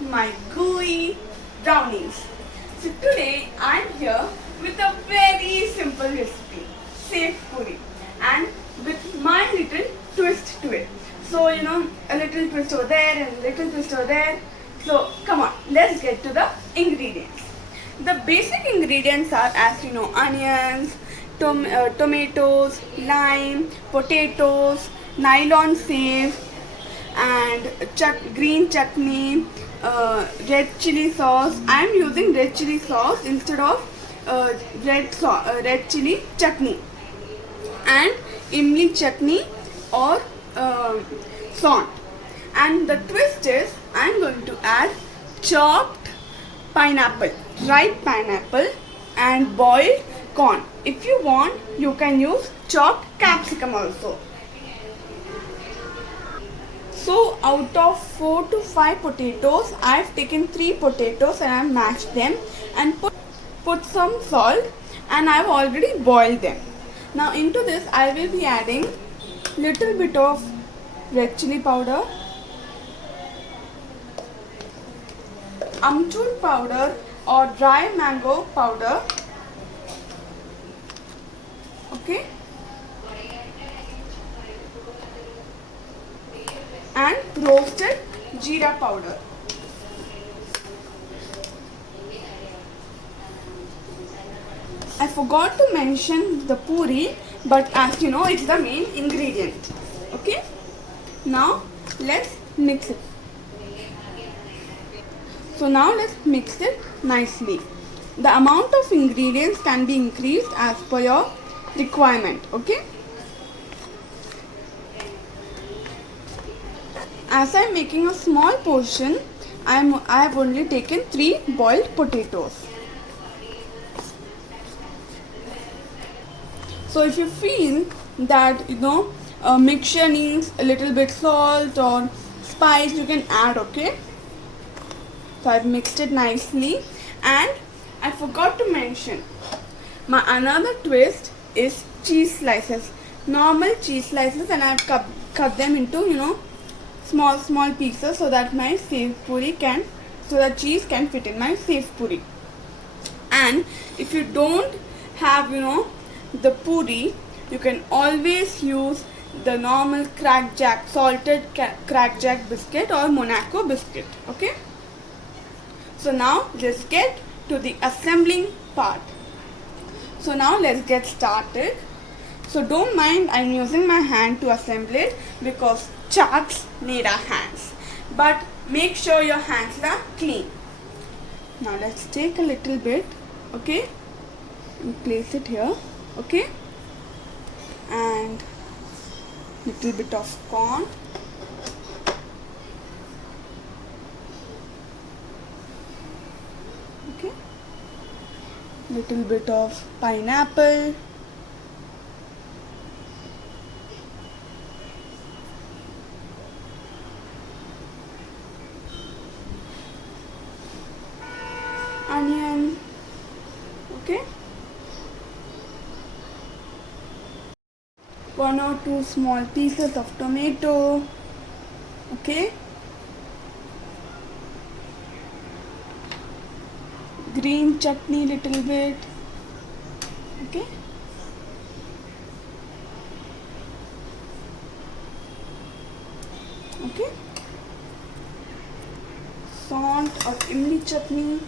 my gooey brownies. So today I'm here with a very simple recipe, safe puri, and with my little twist to it. So a little twist over there and a little twist over there. So come on, let's get to the ingredients. The basic ingredients are, as you know, onions, tomatoes, lime, potatoes, nylon save, and green chutney, red chili sauce. I am using red chili sauce instead of red chili chutney, and imli chutney or salt. And the twist is I am going to add chopped pineapple, ripe pineapple, and boiled corn. If you want, you can use chopped capsicum also. So out of 4 to 5 potatoes, I have taken 3 potatoes and I have mashed them and put some salt, and I have already boiled them. Now into this I will be adding little bit of red chili powder, amchur powder or dry mango powder, okay, and roasted jeera powder. I forgot to mention the puri, but as you know, it's the main ingredient. Okay, now let's mix it. So now let's mix it nicely. The amount of ingredients can be increased as per your requirement. Okay. As I am making a small portion, I have only taken 3 boiled potatoes. So if you feel that mixture needs a little bit salt or spice, you can add. Okay. So I've mixed it nicely, and I forgot to mention my another twist is cheese slices, normal cheese slices, and I've cut them into small pieces so that my safe puri cheese can fit in my safe puri. And if you don't have the puri, you can always use the normal salted crackjack biscuit or Monaco biscuit. Okay. So now let's get to the assembling part. So now let's get started. So don't mind, I'm using my hand to assemble it because chaats need our hands. But make sure your hands are clean. Now let's take a little bit, okay, and place it here, okay, and little bit of corn. Okay, little bit of pineapple, onion, okay, 1 or 2 small pieces of tomato, okay, green chutney little bit, okay, okay, salt or imli chutney,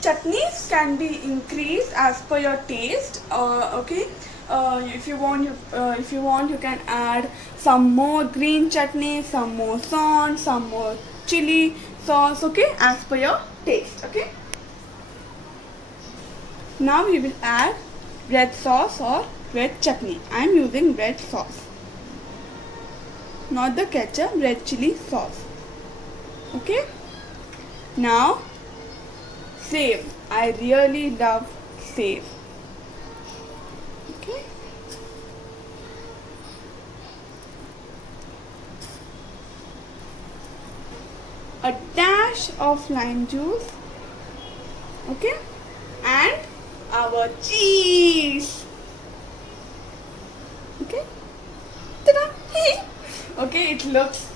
chutneys can be increased as per your taste. Okay, if you want, you can add some more green chutney, some more salt, some more chili sauce. Okay, as per your taste. Okay. Now we will add red sauce or red chutney. I am using red sauce, not the ketchup. Red chili sauce. Okay. Now save. I really love save. Okay. A dash of lime juice. Okay. And cheese. Okay. Ta-da! Okay, it looks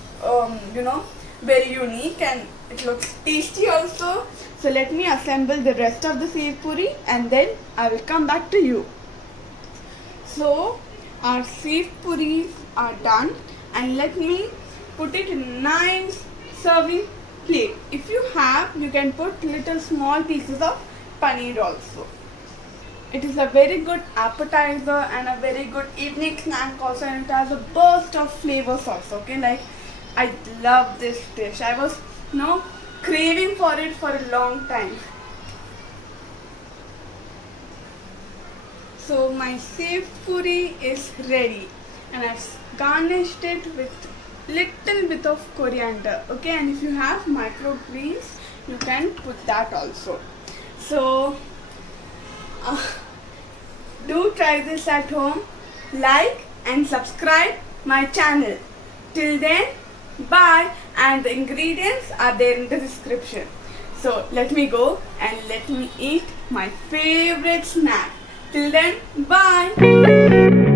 very unique and it looks tasty also. So let me assemble the rest of the sev puri and then I will come back to you. So our sev puris are done and let me put it in a nice serving plate. If you have, you can put little small pieces of paneer also. It is a very good appetizer and a very good evening snack also, and it has a burst of flavors also. Okay, like I love this dish. I was craving for it for a long time. So my sev puri is ready and I've garnished it with little bit of coriander. Okay, and if you have microgreens, you can put that also. So do try this at home, like and subscribe my channel. Till then, bye, and the ingredients are there in the description. So let me go and let me eat my favorite snack. Till then, bye.